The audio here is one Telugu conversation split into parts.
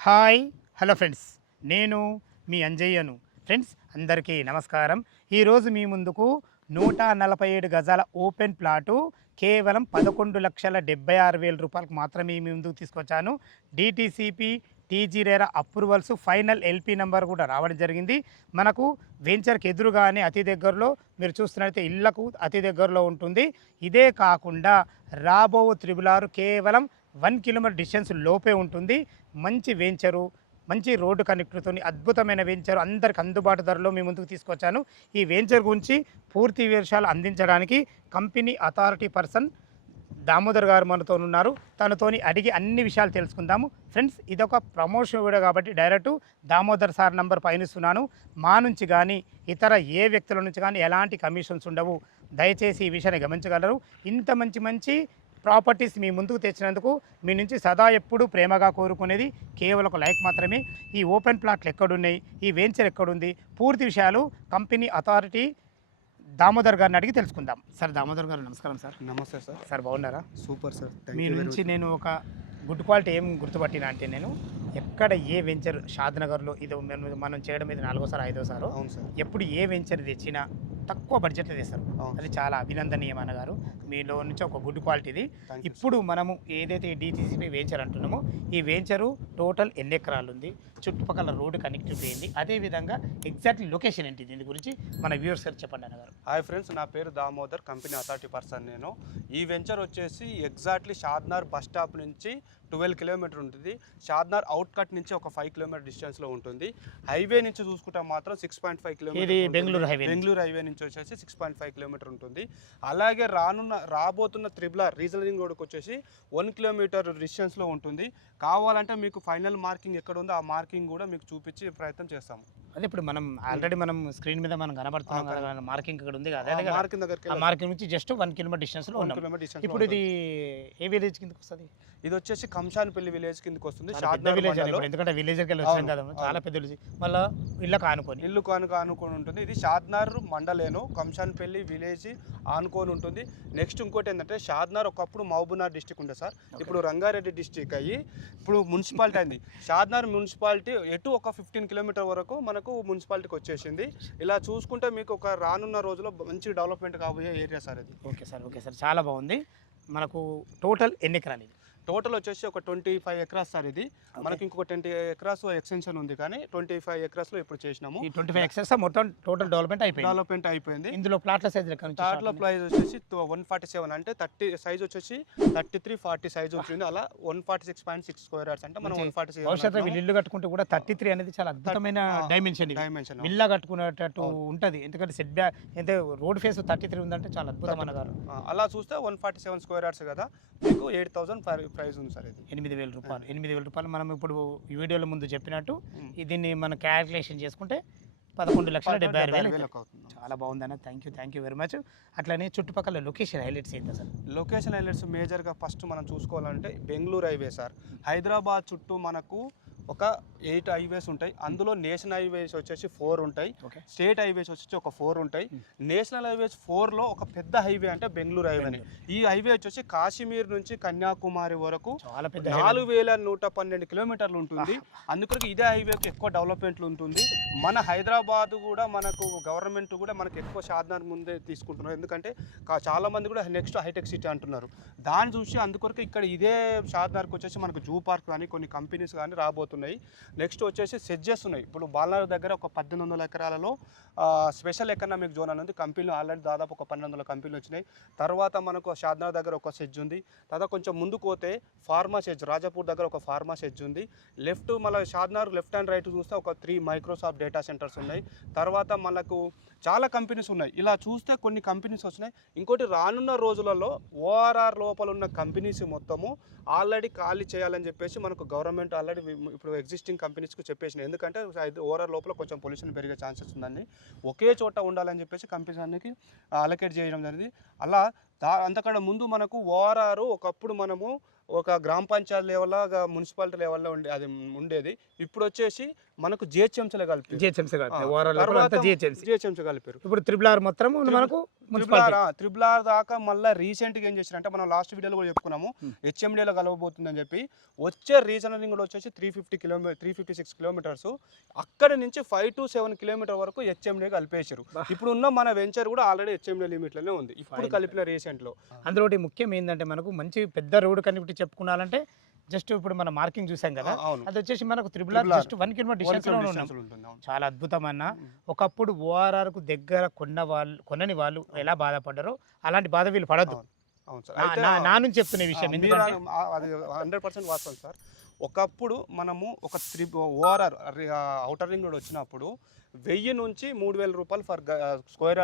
హాయ్ హలో ఫ్రెండ్స్, నేను మీ అంజయ్యను. ఫ్రెండ్స్ అందరికీ నమస్కారం. ఈరోజు మీ ముందుకు 147 గజాల ఓపెన్ ప్లాటు కేవలం 11,76,000 రూపాయలకు మాత్రమే మీ ముందుకు తీసుకొచ్చాను. DTCP TG RERA approvals final LP number కూడా రావడం జరిగింది. మనకు వెంచర్కి ఎదురుగానే అతి దగ్గరలో మీరు చూస్తున్నట్లయితే ఇళ్లకు అతి దగ్గరలో ఉంటుంది. ఇదే కాకుండా రాబో త్రిబులారు కేవలం 1 కిలోమీటర్ డిస్టెన్స్ లోపే ఉంటుంది. మంచి వెంచరు, మంచి రోడ్డు కనెక్టివిటీతో అద్భుతమైన వెంచరు అందరికి అందుబాటు ధరలో మీ ముందుకు తీసుకొచ్చాను. ఈ వెంచర్ గురించి పూర్తి విషయాలు అందించడానికి కంపెనీ అథారిటీ పర్సన్ దామోదర్ గారు మనతో ఉన్నారు. తనతోని అడిగి అన్ని విషయాలు తెలుసుకుందాము. ఫ్రెండ్స్, ఇదొక ప్రమోషన్ వీడియో కాబట్టి డైరెక్ట్ దామోదర్ సార్ నంబర్ పయనిస్తున్నాను. మా నుంచి కానీ ఇతర ఏ వ్యక్తుల నుంచి కానీ ఎలాంటి కమిషన్స్ ఉండవు. దయచేసి ఈ విషయాన్ని గమనించగలరు. ఇంత మంచి మంచి ప్రాపర్టీస్ మీ ముందుకు తెచ్చినందుకు మీ నుంచి సదా ఎప్పుడు ప్రేమగా కోరుకునేది కేవలం ఒక లైక్ మాత్రమే. ఈ ఓపెన్ ప్లాట్లు ఎక్కడున్నాయి, ఈ వెంచర్ ఎక్కడుంది, పూర్తి విషయాలు కంపెనీ అథారిటీ దామోదర్ గారిని అడిగి తెలుసుకుందాం. సార్ దామోదర్ గారు నమస్కారం. సార్ నమస్తే సార్. సార్ బాగున్నారా? Super sir. మీ నుంచి నేను ఒక గుడ్ క్వాలిటీ ఏం గుర్తుపట్టినా అంటే, నేను ఎక్కడ ఏ వెంచర్ షాద్నగర్లో ఇది మనం చేయడం ఇది 4వ సారి 5వ సారి. అవును సార్. ఎప్పుడు ఏ వెంచర్ తెచ్చినా తక్కువ బడ్జెట్లో తెస్తారు. అది చాలా అభినందనీయం అన్నగారు. మీలో నుంచి ఒక గుడ్ క్వాలిటీది. ఇప్పుడు మనము ఏదైతే ఈ డిటిసిపి వెంచర్ అంటున్నామో, ఈ వెంచరు టోటల్ ఎన్ని ఎకరాలు ఉంది, చుట్టుపక్కల రోడ్డు కనెక్టివిటీ ఏంది, అదేవిధంగా ఎగ్జాక్ట్లీ లొకేషన్ ఏంటి, దీని గురించి మన వ్యూవర్స్ చెప్పండి అన్నగారు. హాయ్ ఫ్రెండ్స్, నా పేరు దామోదర్, కంపెనీ అథారిటీ పర్సన్ నేను. ఈ వెంచర్ వచ్చేసి ఎగ్జాక్ట్లీ షాద్నగర్ బస్ స్టాప్ నుంచి 12 కిలోమీటర్ ఉంటుంది. షాద్నగర్ అవుట్ కట్ నుంచి ఒక 5 కిలోమీటర్ డిస్టెన్స్లో ఉంటుంది. హైవే నుంచి చూసుకుంటే మాత్రం 6.5 కిలోమీటర్. ఇది బెంగళూరు హైవే నుంచి వచ్చేసి 6.5 కిలోమీటర్ ఉంటుంది. అలాగే రాబోతున్న త్రిబులార్ రీజనల్ రింగ్ రోడ్కి వచ్చేసి 1 కిలోమీటర్ డిస్టెన్స్లో ఉంటుంది. కావాలంటే మీకు ఫైనల్ మార్కింగ్ ఎక్కడ ఉందో ఆ మార్కింగ్ కూడా మీకు చూపించి ప్రయత్నం చేస్తాము. అదే ఇప్పుడు మనం ఆల్రెడీ మనం స్క్రీన్ మీద మనం కనబడుతున్నాం కదా, మార్కింగ్ ఇక్కడ ఉంది కదా, మార్కింగ్ దగ్గరికి మార్కింగ్ నుంచి జస్ట్ 1 కిలోమీటర్ డిస్టెన్స్లో ఉన్నాం. ఇప్పుడు ఇది ఏ విలేజ్ కిందకి వస్తుంది? ఇది వచ్చేసి కంసాన్పల్లి విలేజ్ కిందకి వస్తుంది. విలేజ్ ఎందుకంటే విలేజ్కి వెళ్ళి వచ్చాం కదా, చాలా పెద్ద విలేజ్. మళ్ళీ ఇల్లు ఆనుకొని ఉంటుంది. ఇది షాద్నగర్ మండలేను, కంసాన్పల్లి విలేజ్ ఆనుకొని ఉంటుంది. నెక్స్ట్ ఇంకోటి ఏంటంటే, షాద్నగర్ ఒకప్పుడు మహబూబ్నగర్ డిస్టిక్ ఉండే సార్, ఇప్పుడు రంగారెడ్డి డిస్టిక్ అయ్యి ఇప్పుడు మున్సిపాలిటీ అయింది. షాద్నగర్ మున్సిపాలిటీ ఎటు ఒక 15 కిలోమీటర్ వరకు మనకు మున్సిపాలిటీకి వచ్చేసింది. ఇలా చూసుకుంటే మీకు ఒక రానున్న రోజుల్లో మంచి డెవలప్మెంట్ కాబోయే ఏరియా సార్ ఇది. ఓకే సార్, చాలా బాగుంది. మనకు టోటల్ ఎన్ని ఎకరాలు? ఇది టోటల్ వచ్చేసి ఒక 25 ఎకరాస్ సార్. ఇది మనకి ఇంకొక 20 ఎకరాస్ ఎక్స్టెన్షన్ ఉంది, కానీ 25 ఎకరాస్ లో ఇప్పుడు చేసినాము. ఈ 25 ఎకరాస్ మొత్తం టోటల్ డెవలప్మెంట్ అయిపోయింది. ఇందులో ప్లాట్ల సైజ్ ప్లాట్ల ప్రైస్ వచ్చేసి 147, అంటే 30 సైజ్ వచ్చేసి 33-40 సైజ్ వచ్చింది. అలా 146.6 స్క్వేర్ యార్డ్స్, అంటే మనం 147. భవిష్యత్తులో వీళ్ళు ఇల్లు కట్టుకుంటే కూడా 33 అనేది చాలా అద్భుతమైన డైమెన్షన్ ఇల్లు కట్టుకునేటట్టు ఉంటుంది. ఎందుకంటే సెట్ బ్యాక్ అయితే రోడ్ ఫేస్ 33 ఉందంటే చాలా అద్భుతం అన్నగారు. అలా చూస్తే 147 స్క్వేర్ యార్డ్స్ కదా, మీకు 8,000 ప్రైస్ ఉంది సార్. ఇది 8,000 రూపాయలు. 8,000 రూపాయలు మనం ఇప్పుడు ఈ వీడియోలో ముందు చెప్పినట్టు దీన్ని మనం క్యాలిక్యులేషన్ చేసుకుంటే 11,76,000 అవుతుంది. చాలా బాగుందన్న, థ్యాంక్ యూ వెరీ మచ్. అట్లనే చుట్టుపక్కల లొకేషన్ హైలైట్స్ ఏంటి సార్? లొకేషన్ హైలైట్స్ మేజర్గా ఫస్ట్ మనం చూసుకోవాలంటే బెంగళూరు హైవే సార్. హైదరాబాద్ చుట్టూ మనకు ఒక 8 హైవేస్ ఉంటాయి. అందులో నేషనల్ హైవేస్ వచ్చేసి 4 ఉంటాయి, స్టేట్ హైవేస్ వచ్చేసి ఒక 4 ఉంటాయి. నేషనల్ హైవేస్ 4లో ఒక పెద్ద హైవే అంటే బెంగళూరు హైవే. ఈ హైవే వచ్చేసి కాశ్మీర్ నుంచి కన్యాకుమారి వరకు 4,112 కిలోమీటర్లు ఉంటుంది. అందుకొరకు ఇదే హైవేకి ఎక్కువ డెవలప్మెంట్లు ఉంటుంది. మన హైదరాబాద్ కూడా మనకు గవర్నమెంట్ కూడా మనకు ఎక్కువ షాద్నగర్ ముందే తీసుకుంటున్నారు. ఎందుకంటే చాలా మంది కూడా నెక్స్ట్ హైటెక్ సిటీ అంటున్నారు. దాన్ని చూసి అందుకొరకు ఇక్కడ ఇదే షాద్నగర్కి వచ్చేసి మనకు జూ పార్క్ కానీ కొన్ని కంపెనీస్ కానీ రాబోతున్నాయి. నెక్స్ట్ వచ్చేసి సెడ్జెస్ ఉన్నాయి. ఇప్పుడు బాలనగర్ దగ్గర ఒక 1,800 ఎకరాలలో స్పెషల్ ఎకనామిక్ జోన్ అనేది కంపెనీలు ఆల్రెడీ దాదాపు ఒక 1,200 కంపెనీలు వచ్చినాయి. తర్వాత మనకు షాద్నగర్ దగ్గర ఒక సెడ్జ్ ఉంది. తర్వాత కొంచెం ముందుకు పోతే ఫార్మా సెడ్జ్, రాజాపూర్ దగ్గర ఒక ఫార్మా సెడ్జ్ ఉంది. లెఫ్ట్ మళ్ళీ షాద్నగర్ లెఫ్ట్ అండ్ రైట్ చూస్తే ఒక 3 మైక్రోసాఫ్ట్ డేటా సెంటర్స్ ఉన్నాయి. తర్వాత మనకు చాలా కంపెనీస్ ఉన్నాయి. ఇలా చూస్తే కొన్ని కంపెనీస్ వచ్చినాయి. ఇంకోటి రానున్న రోజులలో ఓఆర్ఆర్ లోపల ఉన్న కంపెనీస్ మొత్తము ఆల్రెడీ ఖాళీ చేయాలని చెప్పేసి మనకు గవర్నమెంట్ ఆల్రెడీ ఇప్పుడు ఎగ్జిస్టింగ్ కంపెనీస్కి చెప్పేసినాయి. ఎందుకంటే ఓఆర్ఆర్ లోపల కొంచెం పొల్యూషన్ పెరిగే ఛాన్సెస్ ఉందండి. ఒకే చోట ఉండాలని చెప్పేసి కంపెనీస్ అన్నికి అలొకేట్ చేయడం జరిగింది. అలా అంతకన్నా ముందు మనకు ఓఆర్ఆర్ ఒకప్పుడు మనము ఒక గ్రామ పంచాయతీ లెవెల్లో మున్సిపాలిటీ లెవెల్లో ఉండేది. ఇప్పుడు వచ్చేసి మనకు జిహెచ్ఎంసీలో కలిపి జిహెచ్ఎంసీ కలిపారు. ఇప్పుడు త్రిబుల్ ఆర్ మొత్తం మనకు త్రిబుల్ ఆర్ దాకా మళ్ళీ రీసెంట్గా ఏం చేశారంటే మనం లాస్ట్ వీడియోలో కూడా చెప్పుకున్నాము హెచ్ఎండిలో కలవబోతుందని చెప్పి వచ్చే రీజనల్ రింగ్ కూడా వచ్చేసి 356 కిలోమీటర్స్ అక్కడ నుంచి 5 to 7 కిలోమీటర్ వరకు హెచ్ఎండి కలిపేశారు. ఇప్పుడు ఉన్న మన వెంచర్ కూడా ఆల్రెడీ హెచ్ఎండి లిమిట్లోనే ఉంది ఇప్పుడు కలిపిన రీసెంట్లో. అందులో ముఖ్యం ఏంటంటే మనకు మంచి పెద్ద రోడ్ కనెక్టివిటీ చెప్పుకున్నారంటే జస్ట్ ఇప్పుడు మనం మార్కింగ్ చూసాం కదా, అది వచ్చేసి మనకు triple R just 1 kilometer distance లో ఉన్నాం. చాలా అద్భుతం అన్న. ఒకప్పుడు ఓఆర్ఆర్ కు దగ్గర కొనని వాళ్ళు ఎలా బాధపడ్డారో అలాంటి బాధ వీళ్ళు పడద్దు. నా నుంచి చెప్తున్న విషయం అది 100% వాస్తవం సార్. ఒకప్పుడు మనము ఒక ఓఆర్ఆర్ అవుటర్ రింగ్ రోడ్ వచ్చినప్పుడు 1000 నుంచి 3000 రూపాయలు ఫర్ స్క్వేర్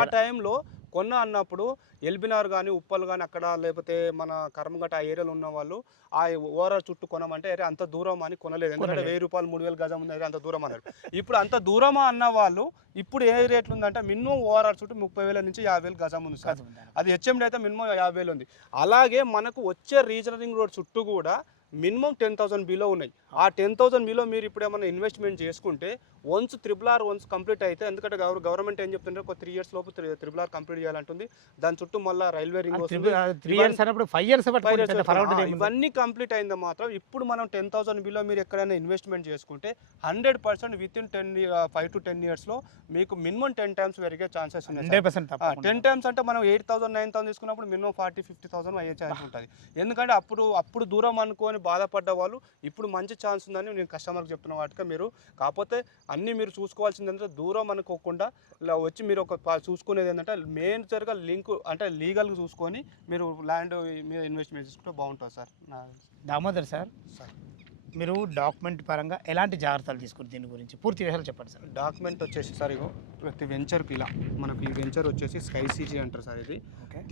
ఆ టైంలో కొన్న అన్నప్పుడు ఎల్బినార్ కానీ ఉప్పల్ కానీ అక్కడ లేకపోతే మన కర్మగట్ట ఆ ఏరియాలో ఉన్న వాళ్ళు ఆ ఓఆర్ఆర్ చుట్టూ కొనమంటే అరే అంత దూరం అని కొనలేదు, ఎందుకంటే 1000 రూపాయలు 3000 గజం ఉంది అంత దూరం అన్నారు. ఇప్పుడు అంత దూరమా అన్న వాళ్ళు ఇప్పుడు ఏ రేట్లు ఉందంటే మినిమం ఓఆర్ఆర్ చుట్టూ 30,000 నుంచి 50,000 గజం ఉంది సార్. అది హెచ్ఎండి అయితే మినిమం 50,000 ఉంది. అలాగే మనకు వచ్చే రీజనల్ రింగ్ రోడ్ చుట్టూ కూడా మినిమం 10,000 బిలో ఉన్నాయి. ఆ 10,000 బిలో మీరు ఇప్పుడు ఏమైనా ఇన్వెస్ట్మెంట్ చేసుకుంటే వన్స్ త్రిబుల్ ఆర్ కంప్లీట్ అయితే, ఎందుకంటే గవర్నమెంట్ ఏం చెప్తుంటే ఒక 3 years లోపు త్రిబుల్ ఆర్ కంప్లీట్ చేయాలంటుంది. దాని చుట్టూ మళ్ళీ రైల్వే రింగ్ ఇవన్నీ కంప్లీట్ అయింది మాత్రం ఇప్పుడు మనం 10,000 బిలో మీరు ఎక్కడైనా ఇన్వెస్ట్మెంట్ చేసుకుంటే 100% విత్ ఇన్ 5 to 10 years లో మీకు మినిమం 10 times పెరిగే ఛాన్సెస్ ఉన్నాయి. 10 times అంటే మనం 8,000 9,000 తీసుకున్నప్పుడు మినిమం 40-50,000 అయ్యే ఛాన్స్ ఉంటుంది. ఎందుకంటే అప్పుడు దూరం అనుకోని బాధపడ్డ వాళ్ళు ఇప్పుడు మంచి ఛాన్స్ ఉందని నేను కస్టమర్కి చెప్తున్న వాటికి మీరు కాకపోతే అన్నీ మీరు చూసుకోవాల్సింది ఏంటంటే దూరం అనుకోకుండా ఇలా వచ్చి మీరు ఒక చూసుకునేది ఏంటంటే మేజర్గా లింక్ అంటే లీగల్గా చూసుకొని మీరు ల్యాండ్ మీద ఇన్వెస్ట్మెంట్ చేసుకుంటే బాగుంటుంది సార్. దామోదర్ సార్, మీరు డాక్యుమెంట్ పరంగా ఎలాంటి జాగ్రత్తలు తీసుకుని దీని గురించి పూర్తి విషయాలు చెప్పండి సార్. డాక్యుమెంట్ వచ్చేసి సార్ ఇగో ప్రతి వెంచర్కి ఇలా మనకు ఈ వెంచర్ వచ్చేసి స్కై సిటీ అంటారు సార్. ఇది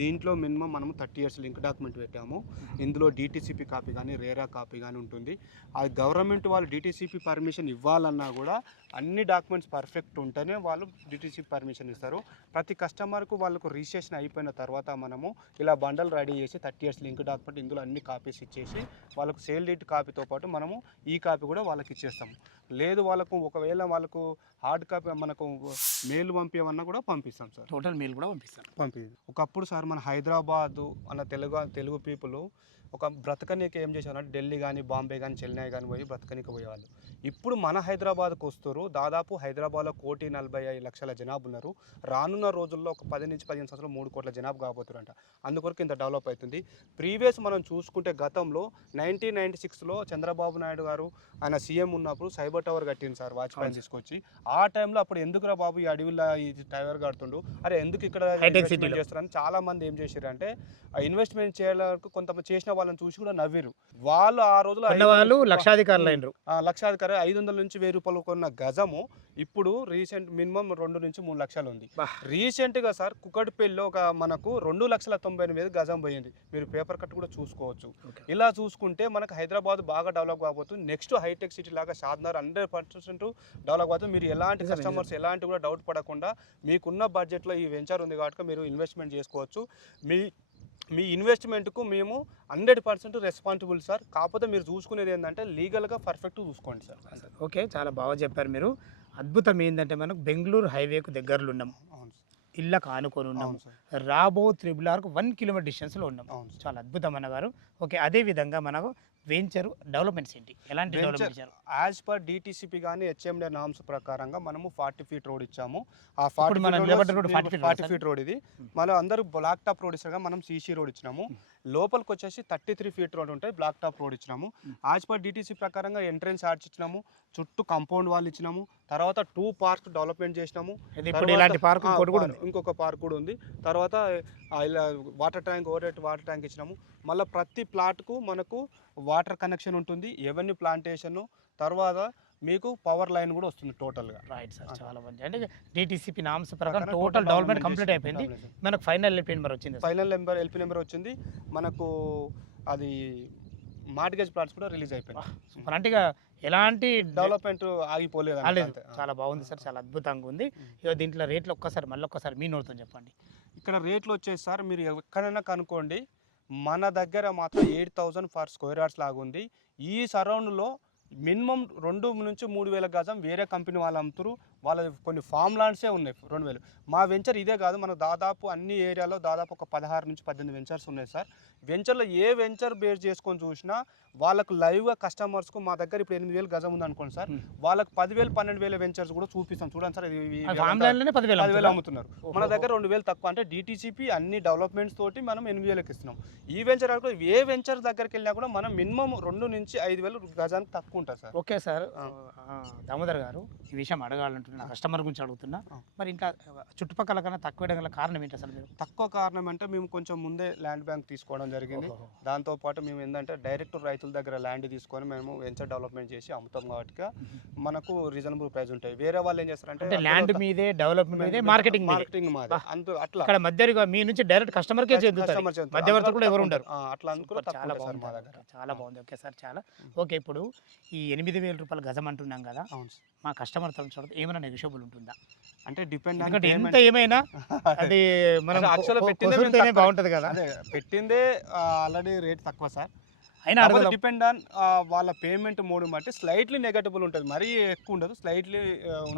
దీంట్లో మినిమం మనము 30 years లింక్ డాక్యుమెంట్ పెట్టాము. ఇందులో డిటిసిపి కాపీ కానీ రేరా కాపీ కానీ ఉంటుంది. అది గవర్నమెంట్ వాళ్ళు డిటిసిపి పర్మిషన్ ఇవ్వాలన్నా కూడా అన్ని డాక్యుమెంట్స్ పర్ఫెక్ట్ ఉంటేనే వాళ్ళు డిటిసిపి పర్మిషన్ ఇస్తారు. ప్రతి కస్టమర్కు వాళ్ళకు రిజిస్ట్రేషన్ అయిపోయిన తర్వాత మనము ఇలా బండల్ రెడీ చేసి 30 years లింక్ డాక్యుమెంట్ ఇందులో అన్ని కాపీస్ ఇచ్చేసి వాళ్ళకు సేల్ డీట్ కాపీతో పాటు మనము ఈ కాపీ కూడా వాళ్ళకి ఇచ్చేస్తాము. లేదు వాళ్ళకు ఒకవేళ వాళ్ళకు హార్డ్ కాపీ మనకు మెయిల్ పంపించమన్నా కూడా పంపిస్తాం సార్. టోటల్ మెయిల్ కూడా పంపిస్తాం. ఒకప్పుడు సార్ మన హైదరాబాదు అన్న తెలుగు పీపుల్ ఒక బ్రతకనీకి ఏం చేసేవారంటే ఢిల్లీ కానీ బాంబే కానీ చెన్నై కానీ పోయి బ్రతకనీకి పోయేవాళ్ళు. ఇప్పుడు మన హైదరాబాద్కు వస్తారు. దాదాపు హైదరాబాద్లో 1,45,00,000 జనాభా ఉన్నారు. రానున్న రోజుల్లో ఒక 10 నుంచి 15 సంవత్సరాలు 3 కోట్ల జనాభా కాబోతురంట. అందుకొరకు ఇంత డెవలప్ అవుతుంది. ప్రీవియస్ మనం చూసుకుంటే గతంలో 1996లో చంద్రబాబు నాయుడు గారు ఆయన సీఎం ఉన్నప్పుడు సైబర్ టవర్ కట్టింది సార్ వాజ్పేయి తీసుకొచ్చి. ఆ టైంలో అప్పుడు ఎందుకురా బాబు ఈ అడవిలో ఈ టవర్ కడుతుండు, అరే ఎందుకు ఇక్కడ ఇన్వెస్ట్మెంట్ చేస్తారని చాలా మంది ఏం చేశారంటే ఇన్వెస్ట్మెంట్ చేయడానికి కొంతమంది చేసిన వాళ్ళని చూసి కూడా నవ్విరు. వాళ్ళు ఆ రోజులో లక్షాధికారులు 500 నుంచి 1000 రూపాయలు కొన్న గజము ఇప్పుడు రీసెంట్ మినిమం 2 నుంచి 3 లక్షలు ఉంది. రీసెంట్గా సార్ కుకట్పల్లిలో ఒక మనకు 2,98,000 గజం పోయింది. మీరు పేపర్ కట్ కూడా చూసుకోవచ్చు. ఇలా చూసుకుంటే మనకు హైదరాబాద్ బాగా డెవలప్ కాబోతుంది. నెక్స్ట్ హైటెక్ సిటీ లాగా షాద్నగర్ 100% డెవలప్ అవుతుంది. మీరు ఎలాంటి కస్టమర్స్ ఎలాంటి కూడా డౌట్ పడకుండా మీకున్న బడ్జెట్లో ఈ వెంచర్ ఉంది కాబట్టి మీరు ఇన్వెస్ట్మెంట్ చేసుకోవచ్చు. మీ ఇన్వెస్ట్మెంట్కు మేము 100% రెస్పాన్సిబుల్ సార్. కాకపోతే మీరు చూసుకునేది ఏంటంటే లీగల్గా పర్ఫెక్ట్ చూసుకోండి సార్. ఓకే, చాలా బాగా చెప్పారు మీరు. అద్భుతం ఏంటంటే మనకు బెంగళూరు హైవేకు దగ్గరలో ఉన్నాం, ఇళ్ళకు ఆనుకొని ఉన్నాం, రాబో త్రిబుల్ ఆర్కు 1 kilometer డిస్టెన్స్లో ఉన్నాం. చాలా అద్భుతం అన్నగారు. ఓకే, అదేవిధంగా మనకు వెంచర్ డెవలప్మెంట్స్ ఏంటి, ఎలాంటి డెవలప్మెంట్ యాజ్ పర్ డిటిసిపి కానీ హెచ్ఎండి నామ్స్ ప్రకారంగా మనము 40 feet రోడ్ ఇచ్చాము. ఆ 40 feet రోడ్ ఇది మళ్ళీ అందరూ బ్లాక్ టాప్ రోడ్ ఇచ్చారు. మనం సీసీ రోడ్ ఇచ్చినాము. లోపలికి వచ్చేసి 33 feet రోడ్ ఉంటాయి, బ్లాక్ టాప్ రోడ్ ఇచ్చినాము. యాజ్ పర్ డిటిసి ప్రకారంగా ఎంట్రెన్స్ ఆర్చ్ ఇచ్చినాము, చుట్టూ కాంపౌండ్ వాళ్ళు ఇచ్చినాము. తర్వాత 2 parks డెవలప్మెంట్ చేసినాము. ఇంకొక పార్క్ కూడా ఉంది. తర్వాత ఇలా వాటర్ ట్యాంక్ వాటర్ ట్యాంక్ ఇచ్చినాము. మళ్ళీ ప్రతి ప్లాట్కు మనకు వాటర్ కనెక్షన్ ఉంటుంది, ఎవెన్యూ ప్లాంటేషన్, తర్వాత మీకు పవర్ లైన్ కూడా వస్తుంది టోటల్గా. రైట్ సార్, చాలా మంచి. అంటే డిటిసిపి నామ్స్ ప్రకారం టోటల్ డెవలప్మెంట్ కంప్లీట్ అయిపోయింది. మనకు ఫైనల్ ఎల్పీ నెంబర్ వచ్చింది. ఎల్పీ నెంబర్ వచ్చింది మనకు. అది మార్టిగేజ్ ప్లాట్స్ కూడా రిలీజ్ అయిపోయింది. అంటే ఎలాంటి డెవలప్మెంట్ ఆగిపోలేదు. చాలా బాగుంది సార్, చాలా అద్భుతంగా ఉంది. ఇక దీంట్లో రేట్లు ఒక్కసారి మీ నోటితో చెప్పండి. ఇక్కడ రేట్లు వచ్చేసి సార్ మీరు ఎక్కడైనా కనుక్కోండి, మన దగ్గర మాత్రం 8,000 ఫర్ స్క్వేర్ యార్డ్స్ లాగా ఉంది. ఈ సరౌండ్లో మినిమం 2 నుంచి 3,000 గజం వేరే కంపెనీ వాళ్ళు అమ్ముతారు. వాళ్ళ కొన్ని ఫామ్ ల్యాండ్సే ఉన్నాయి 2000. మా వెంచర్ ఇదే కాదు, మనకు దాదాపు అన్ని ఏరియాలో దాదాపు ఒక 16 నుంచి 18 వెంచర్స్ ఉన్నాయి సార్. వెంచర్లో ఏ వెంచర్ బేస్ చేసుకొని చూసినా వాళ్ళకు లైవ్గా కస్టమర్స్కు మా దగ్గర ఇప్పుడు 8000 గజం ఉంది అనుకోండి సార్, వాళ్ళకి 10,000 12,000 వెంచర్స్ కూడా చూపిస్తాం. చూడండి సార్, ఇది 10,000 అమ్ముతున్నారు. మన దగ్గర 2,000 తక్కువ, అంటే డిటీసీపీ అన్ని డెవలప్మెంట్స్ తోటి మనం 8,000కి ఇస్తున్నాం. ఈ వెంచర్ ఏ వెంచర్ దగ్గరికి వెళ్ళినా కూడా మనం మినిమం 2 నుంచి 5,000 గజానికి తక్కువ ఉంటుంది సార్. ఓకే సార్, దామోదర్ గారు ఈ విషయం అడగాలంటున్నా, కస్టమర్ గురించి అడుగుతున్నా. మరి ఇంకా చుట్టుపక్కల కన్నా తక్కువ గల కారణం ఏంటి అసలు? మీరు తక్కువ కారణం అంటే మేము కొంచెం ముందే ల్యాండ్ బ్యాంక్ తీసుకోవడం జరిగింది. దాంతోపాటు మేము ఏంటంటే డైరెక్ట్ రైతుల దగ్గర ల్యాండ్ తీసుకొని మేము వెంచర్ డెవలప్మెంట్ చేసి అమ్ముతాం కాబట్టి మనకు రీజనబుల్ ప్రైస్ ఉంటాయి. వేరే వాళ్ళు ఏం చేస్తారంటే ల్యాండ్ మీదే, డెవలప్మెంట్ మీదే, మార్కెటింగ్ మాదే, అట్లా ఇక్కడ మధ్యగా మీ నుంచి డైరెక్ట్ కస్టమర్కే చెందుతారు, మధ్యవర్తులు కూడా ఎవరు ఉండరు. అట్లా అనుకో. చాలా బాగుంది మా దగ్గర, చాలా బాగుంది. ఓకే సార్, చాలా ఓకే. ఇప్పుడు ఈ 8,000 రూపాయల గజం అంటున్నాం కదా, మా కస్టమర్ తరఫు ఏమైనా నెగోషియబుల్ ఉంటుందా? అంటే డిపెండ్, ఎందుకంటే ఎంత ఏమైనా అది మనం బాగుంటది కదా. పెట్టిందే ఆల్రెడీ రేట్ తక్కువ సార్, అయినా డిపెండ్ ఆన్ వాళ్ళ పేమెంట్ మోడ్ బట్టి స్లైట్లీ నెగటిబుల్ ఉంటుంది, మరీ ఎక్కువ ఉండదు, స్లైట్లీ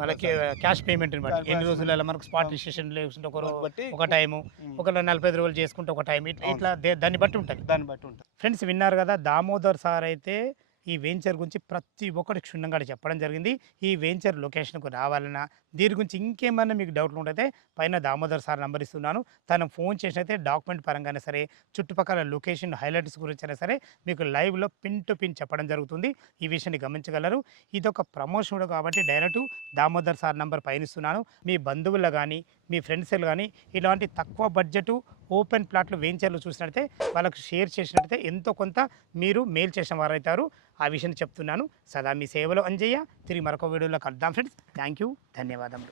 మనకి క్యాష్ పేమెంట్ బట్టి ఎన్ని రోజులలో మనకు స్పాట్ రిజిస్ట్రేషన్ లేకుంటే ఒక టైము, ఒక 45 రోజులు చేసుకుంటే ఒక టైం, ఇట్లా దాన్ని బట్టి ఉంటుంది. ఫ్రెండ్స్ విన్నారు కదా, దామోదర్ సార్ అయితే ఈ వెంచర్ గురించి ప్రతి ఒక్కటి క్షుణ్ణంగా చెప్పడం జరిగింది. ఈ వెంచర్ లొకేషన్కు రావాలన్నా, దీని గురించి ఇంకేమన్నా మీకు డౌట్లు ఉంటే పైన దామోదర్ సార్ నంబర్ ఇస్తున్నాను, తను ఫోన్ చేసినైతే డాక్యుమెంట్ పరంగానే సరే, చుట్టుపక్కల లొకేషన్ హైలైట్స్ గురించి అయినా సరే మీకు లైవ్లో పిన్ టు పిన్ చెప్పడం జరుగుతుంది. ఈ విషయాన్ని గమనించగలరు. ఇదొక ప్రమోషన్ కాబట్టి డైరెక్ట్ దామోదర్ సార్ నంబర్ పైన ఇస్తున్నాను. మీ బంధువులు కానీ, మీ ఫ్రెండ్స్లు కానీ ఇలాంటి తక్కువ బడ్జెట్ ఓపెన్ ప్లాట్లు వెంచర్లు చూసినట్లయితే వాళ్ళకు షేర్ చేసినట్లయితే ఎంతో కొంత మీరు మేలు చేసిన వారు అవుతారు. ఆ విషయాన్ని చెప్తున్నాను. సదా మీ సేవలో అంజయ్య. తిరిగి మరొక వీడియోలో కలుద్దాం ఫ్రెండ్స్. థ్యాంక్ యూ, ధన్యవాదములు.